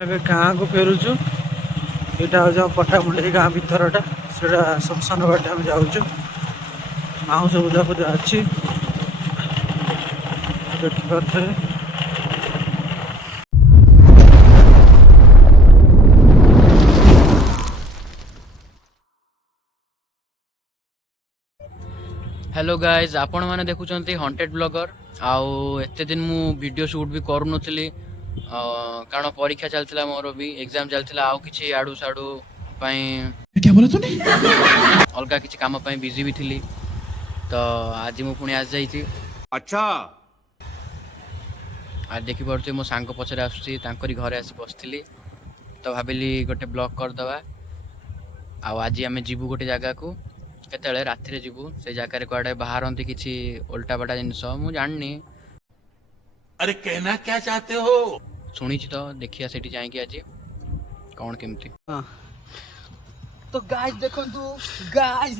ଏବେ ଗାଁକୁ ଫେରୁଛୁ। ଏଇଟା ହେଉଛି ଆମ ପଟାମୁଣ୍ଡେଇ ଗାଁ ଭିତରଟା। ସେଇଟା ଶ୍ମଶାନ ବାଟେ ଆମେ ଯାଉଛୁ। ମାଉଁସ ପୂଜା ପୂଜା ଅଛି ଦେଖିପାରୁଥିବେ। हेलो गाइज आपण मैंने देखुंत हंटेड ब्लॉगर आउ एते दिन मु वीडियो शूट भी करू नथिली कारण परीक्षा चलता मोर भी एग्जाम चलता आउ किछि आडू साडू क्या बोला तूने? अलग किछि काम पई बिजी भी थिली। तो आज मु पुणी आज जाइछि। अच्छा आज देखि पड़ते मो सांग पछरे आसुछि तांकरी घरे आसी बसथिली। तो भाबिली गोटे ब्लॉग कर दवा। आउ आज आमे जीवु गोटे जगह को केतले राति रे जीवु से जगह कुआडे बाहरंती किछि उल्टा पल्टा जिनस मु जाननी। अरे कहना क्या चाहते हो? शुणी तो देखिया सेठी जाए कि आज कौन केमती। तो गाइस देखो तू गाइस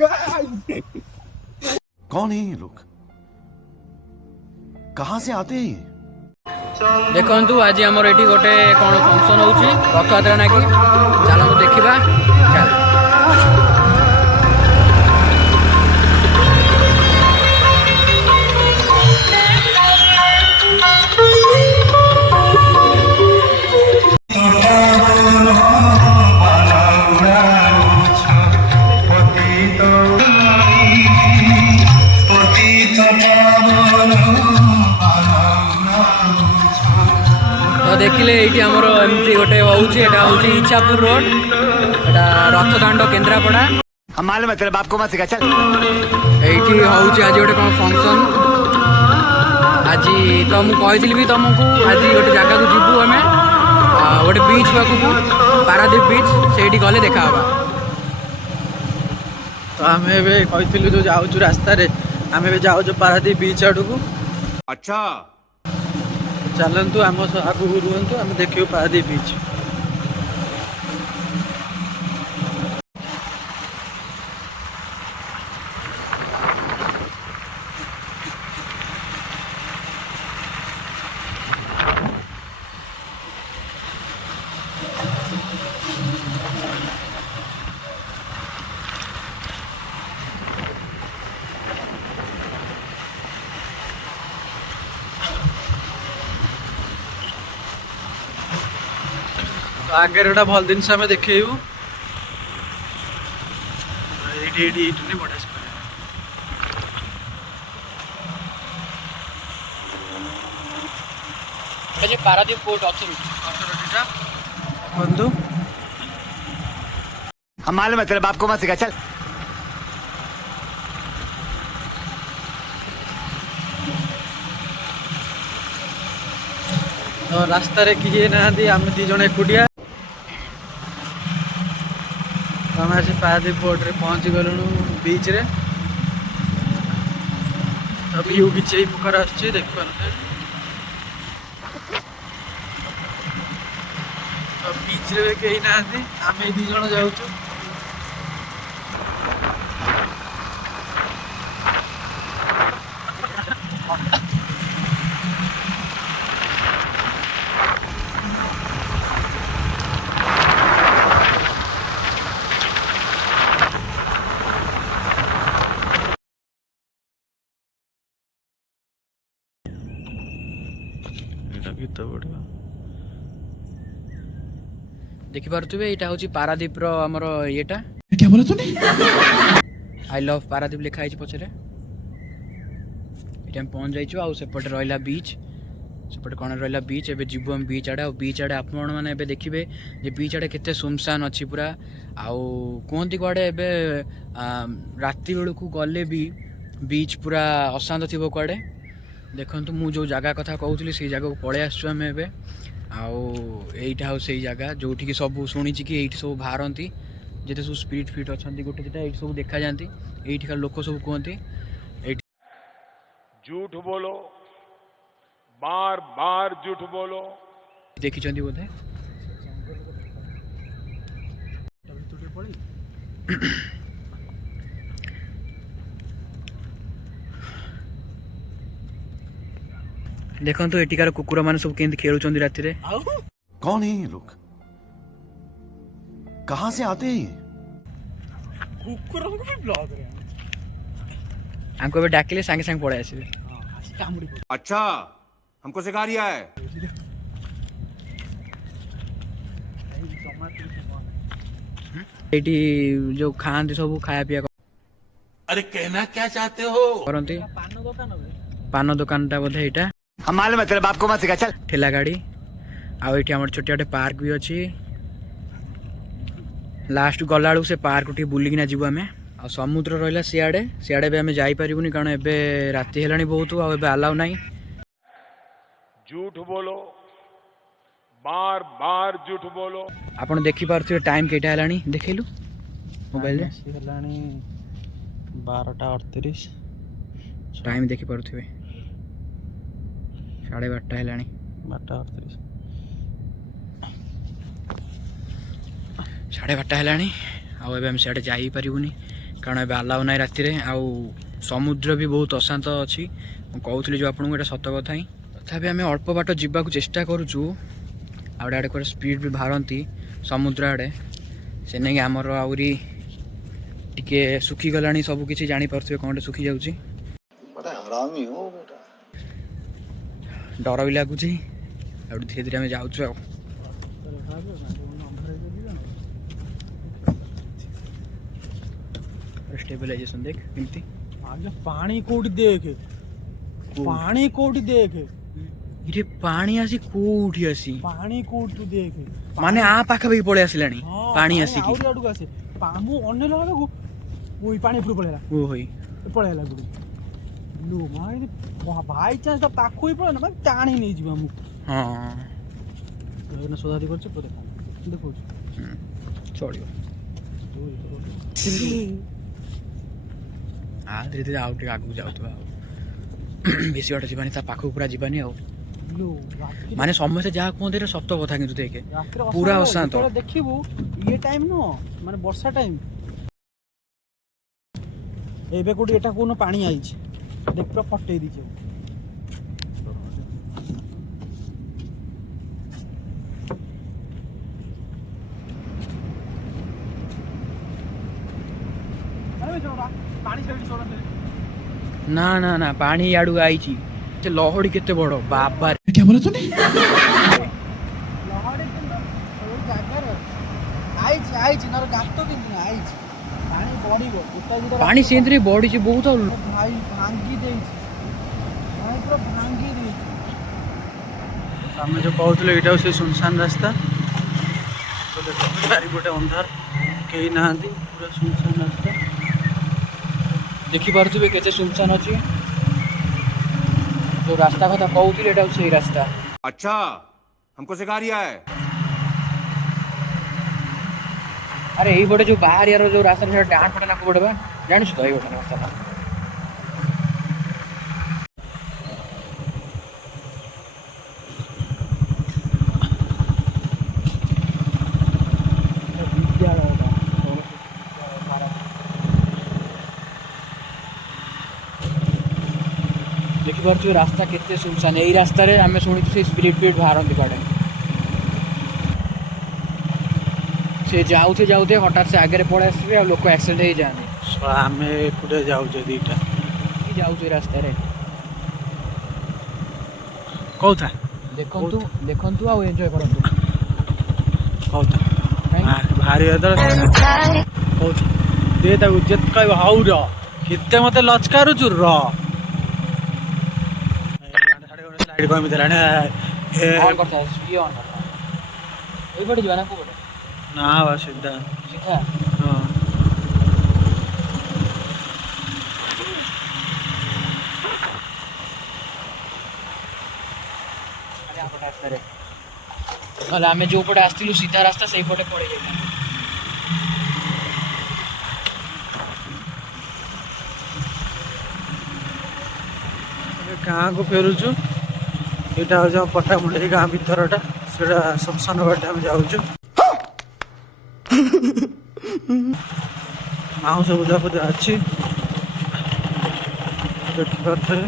गाइस कौन है ये लोग? कहाँ से आते हैं ये? देखु आज आमर ये गोटे कौन फंक्शन होची रथयात्रा ना कि चलो देखा चल। तो देखिले ये आमर एमती गोटे हूँ इच्छापुर रोड एटा रथदाण्ड केन्द्रापड़ा। हम मालूम है तेरे बाप को मत सिखा चल। ये हूँ आज गोटे कौन फंक्शन आज तो मुझे भी तुमको आज गोटे जगह को जीवु आम गोटे बीच पाखक पारादीप बीच से गले देखा। तो आम कहलु जो जाऊँ रास्तार आम जाऊँ पारादीप बीच आड़ को। अच्छा चलतु आम आगू रुहतु आम देखू पारादीप बीच। तो आगे गोटा भल जिन आम देखू बढ़िया पारादीप पोर्ट अथॉरिटी बंधु हम मालूम है तेरे बाप को मत सिखा चल। तो रास्तार किए ना आम दीज एकुटिया आम आज पारादीप पोर्ट रे पहुँची गलुणु बीच रे। तो व्यू किसी प्रकार आसुची देख पारे। तो बीच रे कहीं ना आम दी जन जाऊँ। गीत बढ़िया देखिपे यहाँ हूँ पारादीप आमर येटा क्या बोला तूने? आई लव पारादीप लिखाई पछरे ये पहुँच जाइए। आउ सेपटे रहा बीच सेपटे कौन रहा बीच एवं जीवु आम बीच आड़े बीच आड़े आपण मैंने देखिए जे बीच आड़े केते सुनसान अच्छी पूरा आउ कहती कुआड़े राति बेलू गले भी बीच पूरा अशांत थी कुआड़े। देखु मु जो जगह कथा कहूली से जगह को पलि आम एटा हूँ से जगह जो सब शुणी कि ये सब बाहरती जिते सब स्पिरिट फिट अच्छा गोटे दुटा ये सब देखा जाती ये लोक सब कहते झूठ बोलो, बार बार झूठ बोलो। देखी बोधे देखो एटिकार कुकुर मैंने सब केमती खेलुंट राति। कौन है ये लोग कहां से आते हैं ये आमको ଏବେ ଡାକିଲେ ସାଙ୍ଗେ ସାଙ୍ଗେ ପଳେଇ ଆସିବେ। अच्छा हमको सिखा रिया है ଏଇଠି ଯୋଉ ଖାଆନ୍ତି ସବୁ ଖାଇବା ପିଇବା अरे कहना क्या चाहते हो? କରନ୍ତି। ପାନ ଦୋକାନଟା ବୋଧେ ଏଇଟା हम मालूम है तेरे बाप को मत सिखा चल ଠେଲା ଗାଡ଼ି। ଆଉ ଏଇଠି ଆମର ଛୋଟିଆ ଗୋଟେ ପାର୍କ ବି ଅଛି। ଲାଷ୍ଟ ଗଲାବେଳକୁ ସେ ପାର୍କ ଟିକେ ବୁଲିକିନା ଯିବୁ ଆମେ। ଆଉ ସମୁଦ୍ର ରହିଲା ସିଆଡ଼େ ସିଆଡ଼େ ବି ଆମେ ଯାଇପାରିବୁନି କାରଣ ଏବେ ରାତି ହେଲାଣି ବହୁତ ଆଉ ଏବେ ଆଲାଉ ନାହିଁ। झूठ बोलो, बार बार झूठ बोलो। ଆପଣ ଦେଖିପାରୁଥିବେ ଟାଇମ୍ କେଇଟା ହେଲାଣି ଦେଖେଇଲୁ ମୋବାଇଲରେ ହେଲାଣି 12:38। ଟାଇମ୍ ଦେଖିପାରୁଥିବେ 12:30 ହେଲାଣି। 12:38 12:30 ହେଲାଣି ଆଉ ଏବେ ଆମେ ସିଆଡ଼େ ଯାଇପାରିବୁନି କାରଣ ଏବେ ଆଲାଉ ନାହିଁ ରାତିରେ। ଆଉ ସମୁଦ୍ର ବି ବହୁତ ଅଶାନ୍ତ ଅଛି। ମୁଁ କହୁଥିଲି ଯେଉଁ ଆପଣଙ୍କୁ ଏଇଟା ସତ କଥା ହିଁ। ତଥାପି ଆମେ ଅଳ୍ପ ବାଟ ଯିବାକୁ ଚେଷ୍ଟା କରୁଛୁ। ଆଉ ଆଡ଼େ କୁଆଡ଼େ ସ୍ପିଡ଼ ବି ବାହାରନ୍ତି ସମୁଦ୍ର ଆଡ଼େ ସେ ନେଇକି ଆମର ଆହୁରି ଟିକେ ଶୁଖିଗଲାଣି ସବୁ କିଛି ଜାଣିପାରୁଥିବେ କ'ଣ ଗୋଟେ ଶୁଖିଯାଉଛି। ଡର ବି ଲାଗୁଛି ଆଉ ଧୀରେ ଧୀରେ ଆମେ ଯାଉଛୁ ଆଉ। ଷ୍ଟେବିଲାଇଜେସନ୍ ଦେଖ କେମିତି ଆଜ୍ଞା ପାଣି କୋଉଠି ଦେଖେ ପାଣି କୋଉଠି ଦେଖେ ଏଠି ପାଣି ଆସି କୋଉଠି ଆସି ପାଣି କୋଉଠି ତୁ ଦେଖେ ମାନେ ଆ ପାଖାପାଖି ପଳେଇ ଆସିଲାଣି ପାଣି ଆସିକି ଆହୁରି ଆଡକୁ ଆସେ ମୁଁ ଅନେଇଲା ବେଳକୁ ওই ପାଣି ଉପରୁ ପଳେଇଲା ଓ ହୋଇ ପଳେଇଲା ଗୁଡୁ लो ଭାଇ ବାଇ ଚାନ୍ସ ତା ପାଖକୁ ହିଁ ପଳେଇଲା ମାନେ ଟାଣି ନେଇଯିବ ଆମକୁ। ହଁ ଏଇନା ସୋଧାଦି କରୁଛୁ ପରେ ଦେଖଉଛି ଚଳିବ। ଧୀରେ ଧୀରେ ଆଉ ଟିକେ ଆଗକୁ ଯାଉଥିବା ଆଉ ବେଶୀ ବାଟ ଯିବାନି ତା ପାଖକୁ ପୁରା ଯିବାନି ଆଉ। ମାନେ ସମସ୍ତେ ଯାହା କୁହନ୍ତି ଏଇଟା ସତ କଥା କିନ୍ତୁ ଦେଖେ ପୁରା ଅଶାନ୍ତ। ଦେଖିବୁ ଇଏ ଟାଇମ୍ ନୁହଁ ମାନେ ବର୍ଷା ଟାଇମ୍ ଏବେ କୋଉଠି ଏଟା କୋଉନ ପାଣି ଆଇଛି ଦେଖ ପୁରା ଫଟେଇ ଦେଇଛି। ନା ନା ନା ପାଣି ଆଡକୁ ଆଇଛି ସେ ଲହଡ଼ି କେତେ ବଡ ବାବା क्या बोला तूने? ପାଣି ସେମିତିରେ ବଢିଛି ବହୁତ ଆଉ ଆମେ ଯେଉଁ କହୁଥିଲେ ଏଇଟା ସେ ସୁନସାନ ରାସ୍ତା ଚାରିପଟେ ଅନ୍ଧାର କେହି ନାହାନ୍ତି ପୁରା ସୁନସାନ ରାସ୍ତା ଦେଖିପାରୁଥିବେ କେତେ ସୁନସାନ ଅଛି। ଯୋଉ ରାସ୍ତା କଥା କହୁଥିଲି ଏଇଟା ହଉଛି ସେଇ ରାସ୍ତା। अच्छा हमको सिखा रिया है ଆରେ ଏଇପଟେ ଯୋଉ ବାହାରିଆର ଯୋଉ ରାସ୍ତା ସେଟା ଡାହାଣ ପଟେ ନା କୋଉ ପଟେ ବା ଜାଣିଛୁ ତ ଏଇପଟେ ରାସ୍ତାଟା। ଦେଖିପାରୁଛୁ ରାସ୍ତା କେତେ ସୁନସାନ। ଏଇ ରାସ୍ତାରେ ଆମେ ଶୁଣିଛୁ ସେ ସ୍ପିରିଟ୍ ଫିରିଟ୍ ବାହାରନ୍ତି କୁଆଡ଼େ। ସେ ଯାଉଥିବେ ଯାଉଥିବେ ହଠାତ୍ ସେ ଆଗରେ ପଳେଇ ଆସିବେ ଆଉ ଲୋକ ଆକ୍ସିଡେଣ୍ଟ ହେଇଯାଆନ୍ତି। ଆମେ ଏକୁଟିଆ ଯାଉଛେ ଦିଟା ଯାଉଛୁ ଏ ରାସ୍ତାରେ କହୁଥା ଦେଖନ୍ତୁ ଦେଖନ୍ତୁ ଆଉ ଏନ୍ଜୟ କରନ୍ତୁ। କହୁଥା କାହିଁକି ଭାରି କହୁଥା ଦେ ତାକୁ ଯେତେ କହିବ ହଉ ର କେତେ ମତେ ଲଚକାରୁଛୁ ର କମିତି ହେଲାଣି ଅନ୍ କରିଥା ଇଏ ଅନ୍ କରିଥା। ଏଇପଟେ ଯିବା ନା କୋଉ ପଟେ? ନା ବା ସିଧା ସିଧା ହଁ ନହେଲେ ଆମେ ଯୋଉ ପଟେ ଆସିଥିଲୁ ସିଧା ରାସ୍ତା ସେଇପଟେ ପଳେଇ ଯାଇଥାନ୍ତୁ। ଗାଁକୁ ଫେରୁଛୁ ଏଇଟା ହଉଛି ଆମ ପଟାମୁଣ୍ଡେଇ ଗାଁ ଭିତରଟା ସେଟା ଶ୍ମଶାନ ବାଟେ ଆମେ ଯାଉଛୁ। ମାଉଁସ ବୁଝା ବୁଝା ଅଛି ଦେଖିପାରୁଥିବେ।